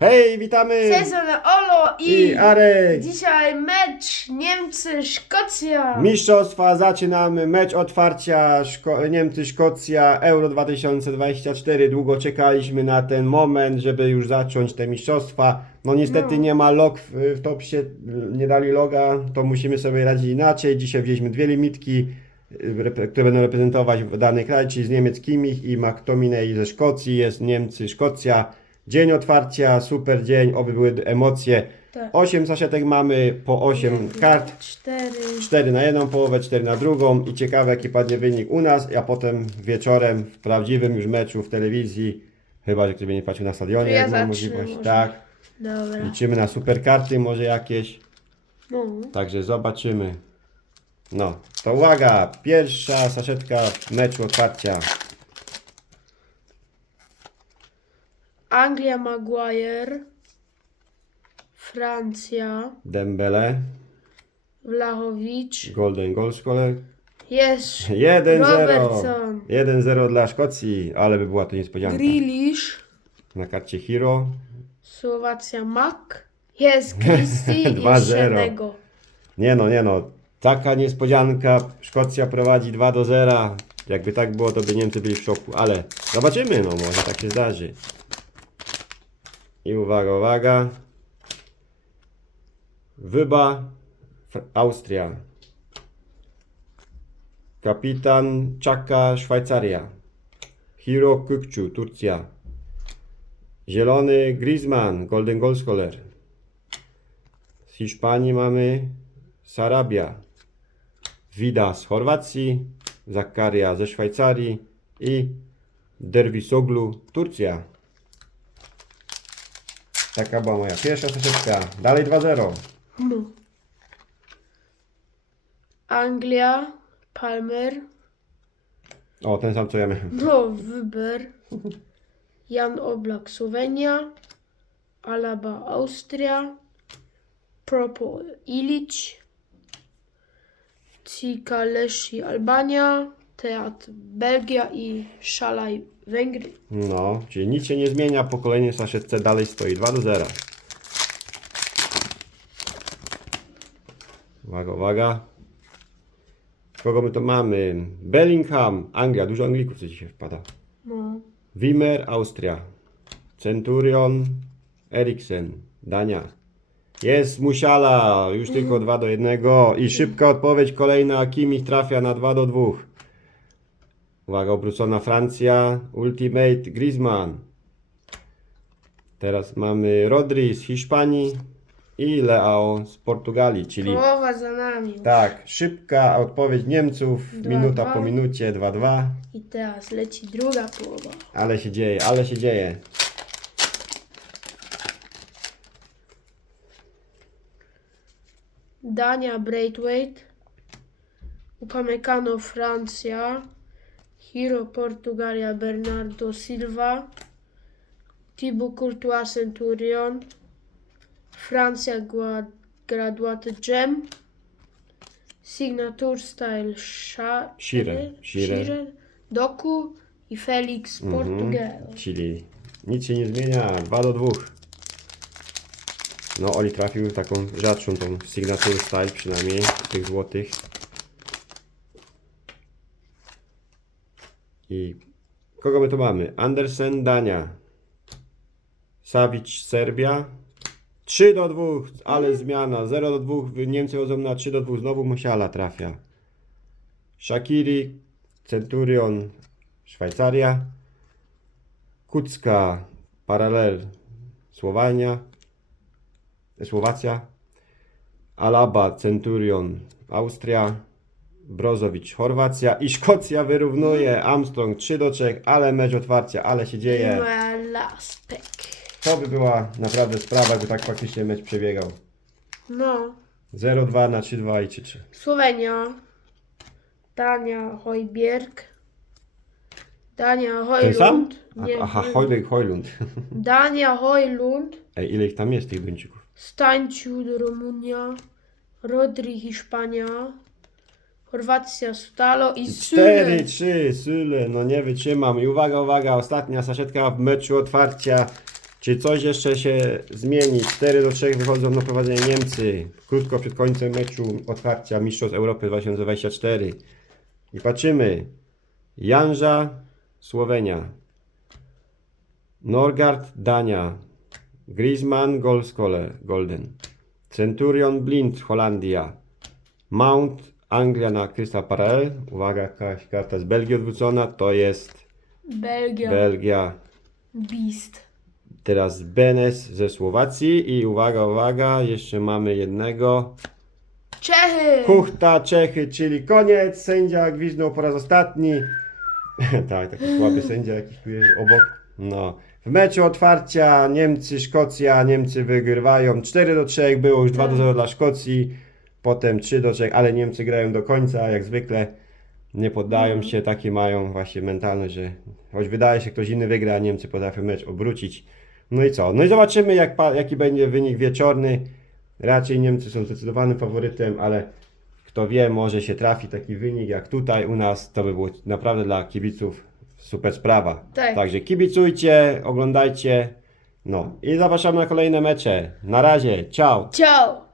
Hej, witamy! Sezon Olo i, I Arek! dzisiaj mecz Niemcy-Szkocja. Mistrzostwa zaczynamy. Mecz otwarcia Szko- Niemcy-Szkocja Euro 2024. Długo czekaliśmy na ten moment, żeby już zacząć te mistrzostwa. No niestety No. nie ma log w, w topsie, nie dali loga, to musimy sobie radzić inaczej. Dzisiaj wzięliśmy dwie limitki, które będą reprezentować dany kraj, czyli z Niemiec Kimmich i McTominay ze Szkocji. Jest Niemcy-Szkocja. Dzień otwarcia, super dzień, oby były emocje. Tak. 8 saszetek mamy, po 8 kart. Cztery. 4 na jedną połowę, 4 na drugą i ciekawe jaki padnie wynik u nas, a potem wieczorem w prawdziwym już meczu w telewizji, chyba że ktoś będzie patrzył na stadionie, ja jak możliwość. może. Tak, Dobra. liczymy na super karty może jakieś, No. także zobaczymy. No, to uwaga, pierwsza saszetka meczu otwarcia. Anglia Maguire. Francja. Dembele, Vlachowicz. Golden Goal Scorer. Jest 1-0. Robertson. 1-0 dla Szkocji, ale by była to niespodzianka. Grealish. Na karcie Hero Słowacja Mak. Jest Christie i 2-0. Szenego. Nie no, nie no. Taka niespodzianka. Szkocja prowadzi 2 do 0. Jakby tak było, to by Niemcy byli w szoku. Ale zobaczymy, no może tak się zdarzy. I uwaga, uwaga. Wyba, Austria. Kapitan Czaka, Szwajcaria. Hiro Kukciu, Turcja. Zielony Griezmann, Golden Goal Scholar. Z Hiszpanii mamy Sarabia, Vida z Chorwacji, Zakaria ze Szwajcarii i Dervisoglu, Turcja. Taka była moja pierwsza saszetka. Dalej 2-0. No. Anglia. Palmer. O, ten sam co ja miałem. No, Wyber. Jan Oblak, Słowenia. Alaba, Austria. Propo, Ilic. Cika, Albania. Teat, Belgia i Szalaj, Węgry. No, czyli nic się nie zmienia. Po kolejnej saszetce dalej stoi 2 do 0. Uwaga, uwaga. Kogo my to mamy? Bellingham, Anglia. Dużo Anglików co dzisiaj wpada. No. Wimmer, Austria. Centurion, Eriksen, Dania. Jest Musiala, już tylko 2 do 1. I szybka odpowiedź kolejna. Kimich trafia na 2 do 2. Uwaga, obrócona Francja. Ultimate Griezmann. Teraz mamy Rodri z Hiszpanii i Leao z Portugalii, czyli Połowa za nami. już. tak, szybka odpowiedź Niemców, Dwa, minuta dwa. po minucie, 2-2. I teraz leci druga połowa. Ale się dzieje, ale się dzieje. Dania, Braithwaite. Upamecano, Francja. Hiro, Portugalia, Bernardo Silva. Thibaut Courtois, Centurion. Francja, Graduate Gem. Signature Style, Sha- Shearer, Shearer. Shearer, Doku i Felix, Mhm. Portugal. Czyli nic się nie zmienia, 2 do 2. No, Oli trafił taką rzadszą tą signature style przynajmniej tych złotych. I kogo my tu mamy? Andersen, Dania. Savic, Serbia. 3 do 2, ale zmiana. 0 do 2, Niemcy chodzą na 3 do 2, znowu Musiala trafia. Shakiri, Centurion, Szwajcaria. Kucka, paralel, Słowenia, Słowacja, Alaba, Centurion, Austria, Brozowicz, Chorwacja i Szkocja wyrównuje Armstrong 3 do 3, ale mecz otwarcia, ale się dzieje. last pick. To by była naprawdę sprawa, jakby tak faktycznie mecz przebiegał. No. 0-2 na 3-2 i 3-3. Słowenia, Dania, Hojbjerg, Dania, Ten sam? Hojlund, A- nie, Aha, Hojlund. Hojlund. Dania, Hojlund, Ej, ile ich tam jest, tych Duńczyków? Stanciud, Rumunia, Rodri, Hiszpania, Chorwacja, Sutalo i Syle. 4-3, Syle, no nie wytrzymam. I uwaga, uwaga, ostatnia saszetka w meczu otwarcia. Czy coś jeszcze się zmieni? 4 do 3 wychodzą na prowadzenie Niemcy. Krótko przed końcem meczu otwarcia Mistrzostw Europy 2024. I patrzymy. Janża, Słowenia. Norgard, Dania. Griezmann, Goalscorer, Golden. Centurion, Blind, Holandia. Mount, Anglia na Crystal Parallel. Uwaga, jakaś karta z Belgii odwrócona. To jest Belgia. Belgia. Beast. Teraz Benes ze Słowacji i uwaga, uwaga, jeszcze mamy jednego. Czechy. Kuchta, Czechy, czyli koniec. Sędzia gwizdnął po raz ostatni. tak, taki słaby sędzia jakiś tu jest obok. No. W meczu otwarcia Niemcy, Szkocja, Niemcy wygrywają 4 do 3, było już 2 do 0 dla Szkocji, potem 3 do 3, ale Niemcy grają do końca, jak zwykle nie poddają się, takie mają właśnie mentalność, że choć wydaje się ktoś inny wygra, a Niemcy potrafią mecz obrócić. No i co? No i zobaczymy jak, jaki będzie wynik wieczorny. Raczej Niemcy są zdecydowanym faworytem, ale kto wie, może się trafi taki wynik jak tutaj u nas, to by było naprawdę dla kibiców super sprawa. Tak. Także kibicujcie, oglądajcie. No i zapraszamy na kolejne mecze. Na razie, ciao! Ciao.